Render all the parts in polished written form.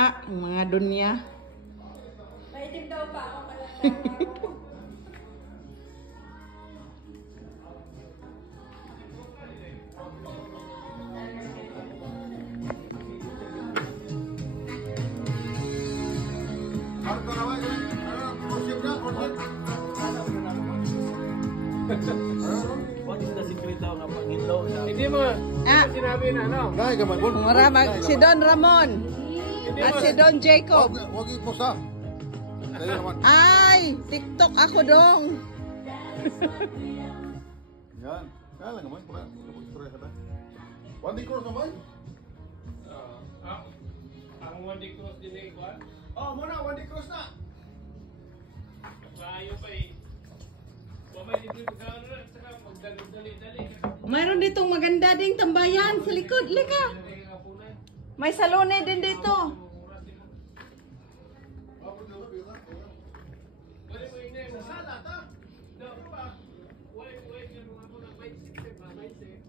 Ah, mga dunya. Maitim daw pa ako malalaman. What is the secret daw ng Panginoon? Hindi mo. Sinabi na ano? Nay, gaman mo. Si Don Ramon. At si Don Jacob. Wag ipos ha. Kayo naman. Ay, TikTok ako dong. Yan. Kaya lang naman. Pag-istorya ka na. Wandi cross naman. Ang one day cross din eh, Kwan. Oh, muna. Wandi cross na. Layo pa eh. Mamay dito ka ano, saka magdali-dali. Mayroon ditong maganda ding tambayan sa likod. Lika. May salone din dito. Pwede mo yun eh, masala ta. Dapat pa. Wait, yung mga muna, may sip, may sip.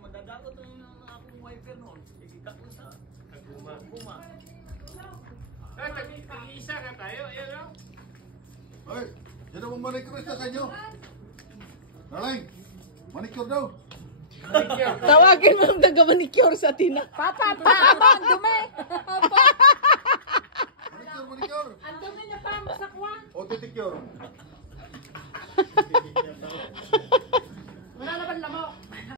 Madadakot ang akong wifer noon. Ikita ko sa Guma. Tag-isa ka tayo, ayan o. Ay, yan ang manicure na sa inyo. Darling, manicure daw. Tawagin mo ang taga-manicure sa Tina. Papa, ang dumi. Manicure. Ang dumi na pa mo sa kwan. O titicure. Wala naman lamok.